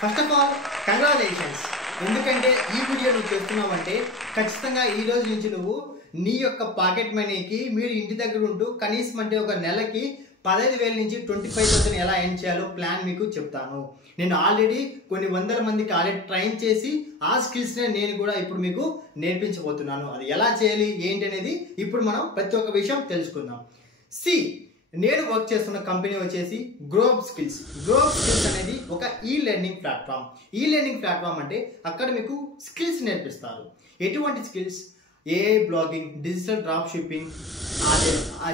First of all congratulations. ఎందుకంటే ఈ video నువ్వు చేస్తున్నావంటే ఖచ్చితంగా ఈ రోజు నుంచి నువ్వు నీ యొక్క పాకెట్ మనీకి మీరు ఇంటి దగ్గర ఉంటూ కనీసం అంటే ఒక నెలకి 15,000 నుంచి 25,000 ఎలా ఎర్న్ చేయాలో ప్లాన్ మీకు చెప్తాను. నేను ఆల్రెడీ కొన్ని వందల మందికి ఆల్రెడీ ట్రైన్ చేసి ఆ స్కిల్స్నే నేను కూడా ఇప్పుడు మీకు నేర్పించబోతున్నాను. అది ఎలా చేయాలి ఏంటి అనేది ఇప్పుడు మనం ప్రతి ఒక్క విషయం తెలుసుకుందాం. నేను వర్క్ చేస్తున్న కంపెనీ వచ్చేసి గ్రోప్ స్కిల్స్. గ్రోప్ స్కిల్స్ అనేది ఒక ఈ లెర్నింగ్ ప్లాట్ఫామ్. ఈ లెర్నింగ్ ప్లాట్ఫామ్ అంటే అక్కడ మీకు స్కిల్స్ నేర్పిస్తారు. ఎటువంటి skills? AI blogging, digital drop shipping,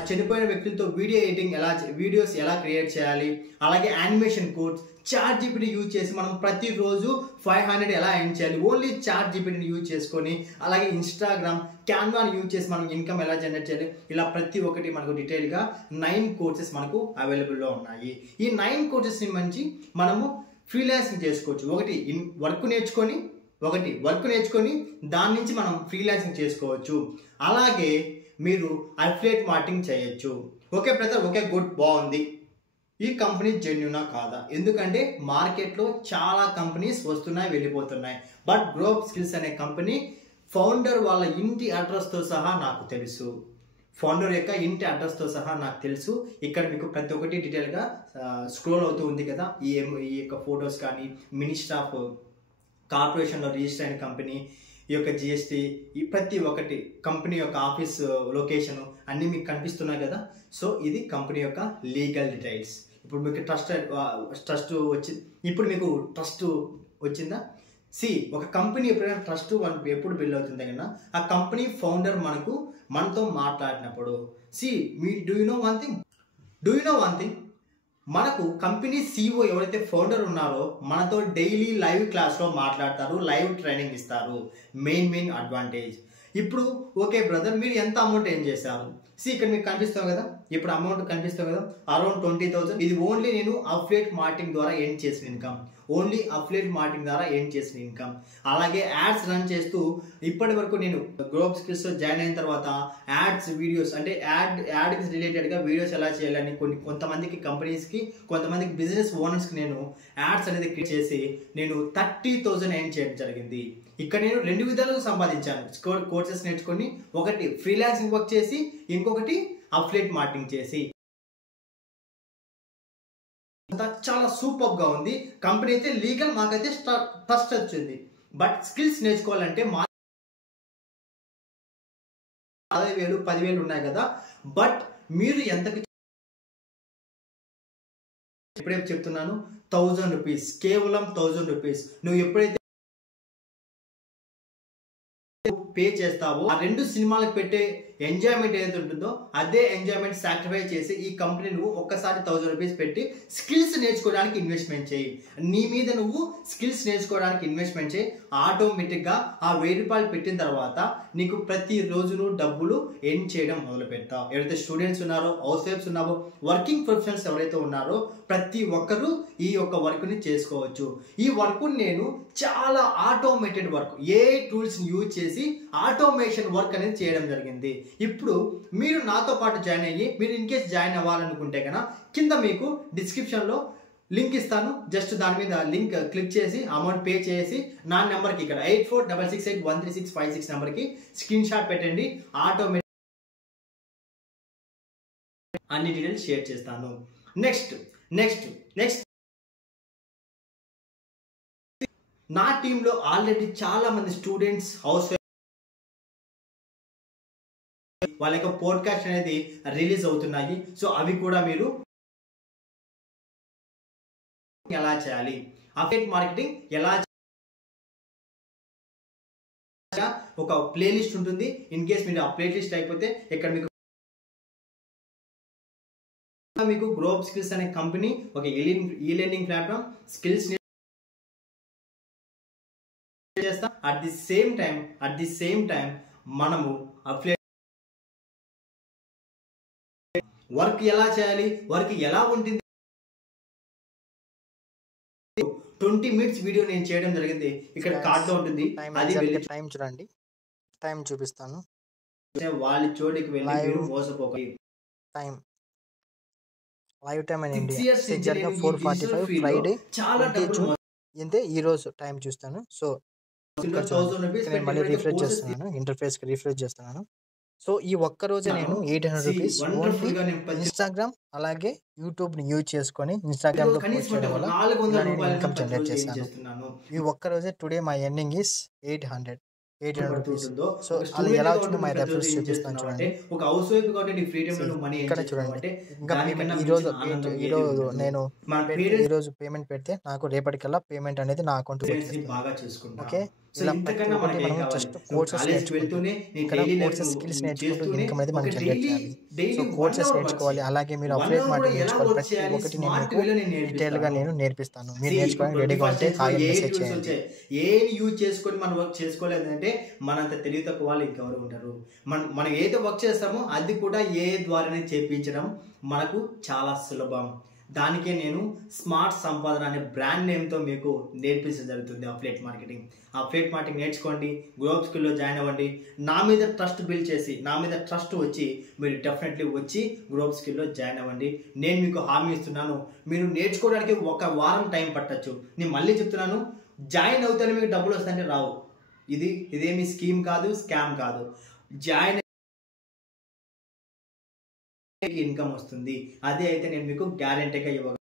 చనిపోయిన వ్యక్తులతో వీడియో ఎడిటింగ్, వీడియోస్ ఎలా క్రియేట్ చేయాలి, అలాగే animation codes, ChatGPT use చేసి మనం ప్రతిరోజు 500 ఎలా ఎర్న్ చేయాలి ఓన్లీ చాట్ జీపీటీని యూజ్ చేసుకొని, అలాగే ఇన్స్టాగ్రామ్, క్యాన్వాని యూజ్ చేసి మనం ఇన్కమ్ ఎలా జనరేట్ చేయాలి, ఇలా ప్రతి ఒక్కటి మనకు డీటెయిల్గా 9 కోర్సెస్ మనకు అవైలబుల్లో ఉన్నాయి. ఈ 9 కోర్సెస్ని మంచి మనము ఫ్రీలాన్సింగ్ చేసుకోవచ్చు. ఒకటి వర్క్ నేర్చుకొని దాని నుంచి మనం ఫ్రీలాన్సింగ్ చేసుకోవచ్చు. అలాగే మీరు అఫిలియేట్ మార్కెటింగ్ చేయొచ్చు. ఓకే బ్రదర్, ఓకే గుడ్, బాగుంది. ఈ కంపెనీ జెన్యూనా కాదా? ఎందుకంటే మార్కెట్లో చాలా కంపెనీస్ వస్తున్నాయి వెళ్ళిపోతున్నాయి. బట్ గ్రోప్ స్కిల్స్ అనే కంపెనీ ఫౌండర్ వాళ్ళ ఇంటి అడ్రస్తో సహా నాకు తెలుసు. ఇక్కడ మీకు ప్రతి ఒక్కటి డీటెయిల్గా స్క్రోల్ అవుతూ ఉంది కదా. ఈ యొక్క ఫొటోస్ కానీ, మినిస్టర్ ఆఫ్ కార్పొరేషన్లో రిజిస్టర్ అయిన కంపెనీ, ఈ యొక్క జిఎస్టీ, ఈ ప్రతి ఒక్కటి కంపెనీ యొక్క ఆఫీస్ లొకేషన్ అన్నీ మీకు కనిపిస్తున్నాయి కదా. సో ఇది కంపెనీ యొక్క లీగల్ డీటెయిల్స్. ఇప్పుడు మీకు ట్రస్ట్ వచ్చిందా? ఒక కంపెనీ ఎప్పుడైనా ట్రస్ట్ ఎప్పుడు బిల్డ్ అవుతుంది కదా, ఆ కంపెనీ ఫౌండర్ మనతో మాట్లాడినప్పుడు do you know one thing, మనకు కంపెనీ CEO ఎవరైతే ఫౌండర్ ఉన్నారో మనతో డైలీ లైవ్ క్లాస్లో మాట్లాడతారు, లైవ్ ట్రైనింగ్ ఇస్తారు. Main advantage. ఇప్పుడు ఓకే బ్రదర్, మీరు ఎంత అమౌంట్ ఏం చేశారు? ఇక్కడ మీకు కనిపిస్తావు కదా, ఇప్పుడు అమౌంట్ కనిపిస్తావు కదా, అరౌండ్ 20,000. ఇది ఓన్లీ నేను అఫిలియేట్ మార్కెటింగ్ ద్వారా ఎర్న్ చేసిన ఇన్కమ్. అలాగే యాడ్స్ రన్ చేస్తూ ఇప్పటి వరకు నేను గ్రోప్ స్కిల్స్ జాయిన్ అయిన తర్వాత యాడ్స్ వీడియోస్ అంటే యాడ్కి రిలేటెడ్గా వీడియోస్ ఎలా చేయాలని కొంతమందికి కంపెనీస్కి, కొంతమందికి బిజినెస్ ఓనర్స్కి నేను యాడ్స్ అనేది క్రియేట్ చేసి నేను 30,000 ఎర్న్ చేయడం జరిగింది. ఇక్కడ నేను 2 విధాలుగా సంపాదించాను. కోర్సెస్ నేర్చుకొని, ఒకటి ఫ్రీలాన్సింగ్ వర్క్ చేసి, ఇంకొకటి అఫిలియేట్ మార్కెటింగ్ చేసి. చాలా సూపర్ గా ఉంది. కంపెనీ అయితే లీగల్, మాకైతే ట్రస్ట్ వచ్చింది. బట్ స్కిల్స్ నేర్చుకోవాలంటే 5,000, 10,000 ఉన్నాయి కదా. బట్ మీరు ఎంతకి ఎప్పుడైతే చెప్తున్నాను, 1,000 రూపీస్, కేవలం 1,000 రూపీస్ నువ్వు ఎప్పుడైతే పే చేస్తావో ఆ 2 సినిమాలకు పెట్టే ఎంజాయ్మెంట్ ఏదైతే ఉంటుందో అదే ఎంజాయ్మెంట్ సాక్రిఫై చేసి ఈ కంపెనీ నువ్వు ఒక్కసారి 1,000 రూపీస్ పెట్టి స్కిల్స్ నేర్చుకోవడానికి ఇన్వెస్ట్మెంట్ చేయి. నీ మీద నువ్వు స్కిల్స్ నేర్చుకోవడానికి ఇన్వెస్ట్మెంట్ చేయి. ఆటోమేటిక్గా ఆ 1,000 రూపాయలు పెట్టిన తర్వాత నీకు ప్రతి రోజు డబ్బులు ఎర్న్ చేయడం మొదలు పెడతావు. ఎవరైతే స్టూడెంట్స్ ఉన్నారో, హౌస్ వైఫ్స్ ఉన్నారో, వర్కింగ్ ప్రొఫెషనల్స్ ఎవరైతే ఉన్నారో ప్రతి ఒక్కరూ ఈ యొక్క వర్క్ని చేసుకోవచ్చు. ఈ వర్క్ నేను చాలా ఆటోమేటెడ్ వర్క్, ఏ టూల్స్ యూజ్ చేసి ఆటోమేషన్ వర్క్ అనేది చేయడం జరిగింది. ఇప్పుడు మీరు నాతో పాటు జాయిన్ అయ్యి, మీరు ఇన్ కేస్ జాయిన్ అవ్వాలనుకుంటే కనుక కింద మీకు డిస్క్రిప్షన్లో లింక్ ఇస్తాను. జస్ట్ దాని మీద లింక్ క్లిక్ చేసి అమౌంట్ పే చేసి నా నెంబర్కి, ఇక్కడ 8466813656 నెంబర్కి స్క్రీన్ షాట్ పెట్టండి. ఆటోమేటిక్ అన్ని డీటెయిల్స్ షేర్ చేస్తాను. నెక్స్ట్ నా టీంలో ఆల్రెడీ చాలా మంది స్టూడెంట్స్, హౌస్ వైఫ్, వాళ్ళ యొక్క పోడ్కాస్ట్ అనేది రిలీజ్ అవుతున్నాయి. సో అవి కూడా మీరు ఎలా చేయాలి, అఫిలియేట్ మార్కెటింగ్ ఎలా, ఒక ప్లేలిస్ట్ ఉంటుంది. ఇన్ కేస్ మీరు ఆ ప్లేలిస్ట్ అయిపోతే ఇక్కడ మీకు గ్రోప్ స్కిల్స్ అనే కంపెనీ ఒక ఈ లెర్నింగ్ ప్లాట్ఫామ్ స్కిల్స్ చేస్తా. అట్ ది సేమ్ టైం మనము అఫిలియేట్ వర్క్ ఎలా చేయాలి, వర్క్ ఎలా ఉంటుంది, 20 మినిట్స్ వీడియో నేను చేయడం జరిగింది. ఇక్కడ కార్డ్ ఉంటుంది, అది టైం చూడండి, టైం చూపిస్తాను. వాళ్ళ చోటికి వెళ్ళి మీరు మోసపోకండి. Time live time in India ఎగ్జాక్ట్గా 4:45 ఫ్రైడే 20 జూన్ అయితే ఈరోజు టైం చూస్తాను. సో ఇక్కడ చూడండి. 1000 రూపీస్ ఇక్కడ నేను పెట్టి మళ్ళీ ఎప్పుడైతే రిఫ్రెష్ కోర్సెస్ చేస్తున్నాను. ఇంటర్ఫేస్‌కి రిఫ్రెష్ చేస్తున్నాను. సో ఈ ఒక్క రోజే నేను 800 సి రూపీస్ ఓన్లీ వండర్‌ఫుల్‌గా నేను ఇన్‌స్టాగ్రామ్ అలాగే యూట్యూబ్‌ని యూజ్ చేసుకొని ఇన్‌స్టాగ్రామ్‌లో పోస్ట్ కనీసం అంటే చేయడం ఒక వల్ల 400 ఇలా నేను రూపాయలు ఇన్‌కమ్ ప్రతి జనరేట్ రోజు ఏం చేశాను. చేస్తున్నాను. ఈ ఒక్క రోజే today my earning is 800 rupees. పడుతుంటుందో సో ఒక అది స్టూడెంట్ ఎలా గా వచ్చిందో ఉండి మై ప్రతి రోజు రెఫరెన్స్ ఏం చూపిస్తాను చేస్తున్నావు అంటే చూడండి. ఒక హౌస్ వైఫ్ కాబట్టి నీ ఫ్రీ టైం లో నువ్వు మనీ ఏం ఇక్కడ చేస్తున్నావు చూడండి. అంటే ఇంకా దానికన్నా పేమెంట్ మించిన ఆనందం ఏది ఈరోజు ఉండదు. నేను మన పేరెంట్స్ ఈరోజు పేమెంట్ పెడితే నాకు రేపటికల్లా పేమెంట్ అనేది నా అకౌంట్‌కి ని వచ్చేస్తుంది. బాగా చూసుకుంటాం. ఓకే. సో ఇలా ప్రతి ఇంతకన్నా ఒక్కటి మనకి ఏం మనం కావాలి? జస్ట్ నువ్వు కోర్సెస్ కాలేజ్‌కి నేర్చుకుంటూ వెళ్తూనే నీ ఇక్కడ డైలీ లైఫ్ కోర్సెస్ స్కిల్స్ నువ్వు నేర్చుకుంటూ చేస్తూనే ఇన్‌కమ్ అనేది ఒక మనం జనరేట్ చేయాలి. సో కోర్సెస్ నేర్చుకోవాలి. అలాగే మీరు 1 అఫిలియేట్ అవర్ కూడా మార్కెటింగ్ ఎలా నేర్చుకోవాలి. వర్క్ ప్రతి చేయాలి ఒక్కటి నేను స్మార్ట్ మీకు వేలో నేను డీటెయిల్‌గా నేర్పిస్తాను. నేను నేర్పిస్తాను. మీరు See, ఇప్పుడు నేర్చుకోవడానికి రెడీగా 21st ఉంటే సెంచరీలో హాయ్ అని ఏ మెసేజ్ టూల్స్ చేయండి. వచ్చాయి. ఏని యూజ్ చేసుకొని మనం వర్క్ చేసుకోలేదంటే మనంత తెలివి తక్కువ వాళ్ళు ఇంకెవరు ఉంటారు. మనం ఏదో వర్క్ చేస్తామో అది కూడా ఏ ద్వారానే చేపించడం మనకు చాలా సులభం. దానికే నేను స్మార్ట్ సంపాదన అనే బ్రాండ్ నేమ్తో మీకు నేర్పించడం జరుగుతుంది. అఫిలియేట్ మార్కెటింగ్ నేర్చుకోండి. గ్రోప్ స్కిల్లో జాయిన్ అవ్వండి. నా మీద ట్రస్ట్ బిల్డ్ చేసి నా మీద ట్రస్ట్ వచ్చి మీరు డెఫినెట్లీ వచ్చి గ్రోప్ స్కిల్లో జాయిన్ అవ్వండి. నేను మీకు హామీ ఇస్తున్నాను, మీరు నేర్చుకోవడానికి 1 వారం టైం పట్టచ్చు. నేను మళ్ళీ చెప్తున్నాను, జాయిన్ అవుతానే మీకు డబ్బులు వస్తాయంటే రావు. ఇదేమి స్కీమ్ కాదు, స్కామ్ కాదు. జాయిన్ ఇన్కమ్ వస్తుంది. అదే అయితే నేను మీకు గ్యారెంటీగా ఇవ్వగలను.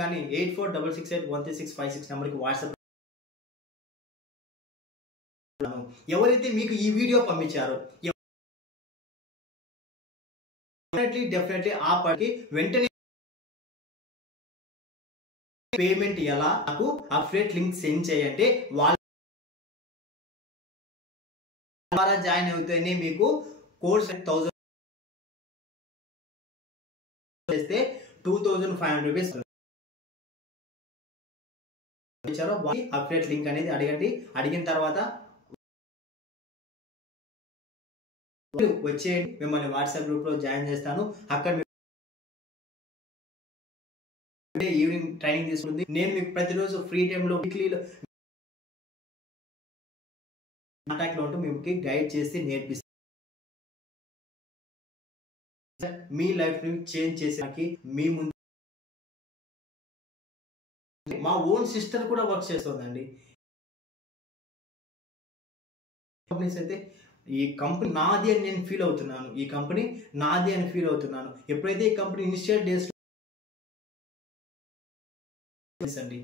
కానీ 8466813656 నెంబర్కి వాట్సాప్ ఎవరైతే మీకు ఈ వీడియో పంపించారో డెఫినెట్లీ ఆ పడికి వెంటనే పేమెంట్ ఎలా నాకు అఫిలియేట్ లింక్ సెండ్ చేయండి. వాళ్ళ ద్వారా జాయిన్ అవుతేనే మీకు కోర్స్ 1000 చేస్తే 2500 రూపీస్ ఇచ్చారో అఫిలియేట్ లింక్ అనేది అడగండి. అడిగిన తర్వాత వచ్చేయండి, మిమ్మల్ని వాట్సాప్ గ్రూప్ లో జాయిన్ చేస్తాను. అక్కడ ఈవినింగ్ ట్రైనింగ్ తీసుకుంది. నేను మీకు ప్రతిరోజు ఫ్రీ టైంలో వీక్లీలో కాంటాక్ట్ లో ఉంటూ మీకు గైడ్ చేసి నేర్పిస్తాను. మీ లైఫ్ ని చేంజ్ చేసేకి మీ ముందు మా ఓన్ సిస్టర్ కూడా వర్క్ చేస్తుందండి. కంపెనీస్ అయితే ఈ కంపెనీ నాది అని నేను ఫీల్ అవుతున్నాను. ఈ కంపెనీ నాది అని ఫీల్ అవుతున్నాను. ఎప్పుడైతే ఈ కంపెనీ ఇనిషియల్ డేస్ అండి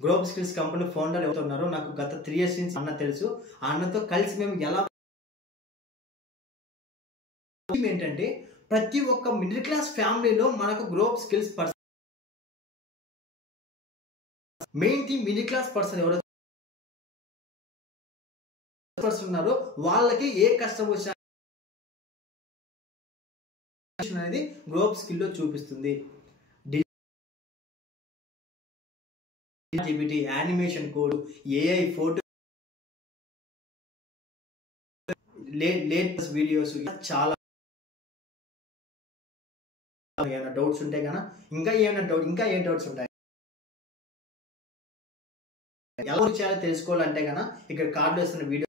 గ్రోప్ స్కిల్స్ కంపెనీ ఫౌండర్ ఎవరున్నారో నాకు గత 3 years నుంచి అన్న తెలుసు. ఆ అన్నతో కలిసి మేము ఎలా ఏంటంటే ప్రతి ఒక్క మిడిల్ క్లాస్ ఫ్యామిలీలో మనకు group skills person main thing middle class person ఎవరైతే ఉన్నారో వాళ్ళకి ఏ కష్టం వచ్చినా అనేది గ్రోప్ స్కిల్ లో చూపిస్తుంది. GPT, animation code, AI photo, latest videos చాలా. ఏమైనా డౌట్స్ ఉంటే కన్నా ఇంకా ఏ డౌట్స్ ఉంటాయి ఎలా చేయాలో తెలుసుకోవాలంటే కన్నా ఇక్కడ కార్డులో వేస్తున్న వీడియో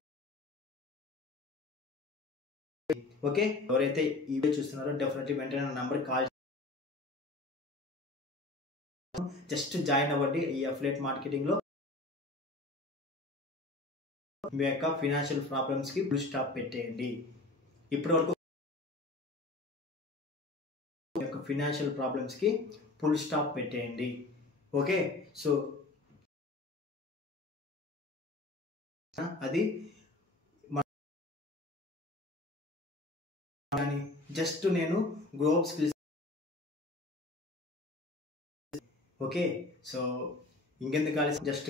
ఓకే. ఎవరైతే ఈ వీడియో చూస్తున్నారో డెఫినెట్లీ వెంటనే నా నంబర్ కాల్ జస్ట్ జాయిన్ అవ్వండి. ఈ అఫిలియేట్ మార్కెటింగ్ లో మీ యొక్క ఫైనాన్షియల్ ప్రాబ్లమ్స్ కి ఫుల్ స్టాప్ పెట్టేయండి. ఇప్పటి వరకు ఫైనాన్షియల్ ప్రాబ్లమ్స్ కి ఫుల్ స్టాప్ పెట్టేయండి. ఓకే. సో అది జస్ట్ నేను గ్రోప్ స్కిల్స్ ఓకే. సో ఇంకెందుకు కాలేదు, జస్ట్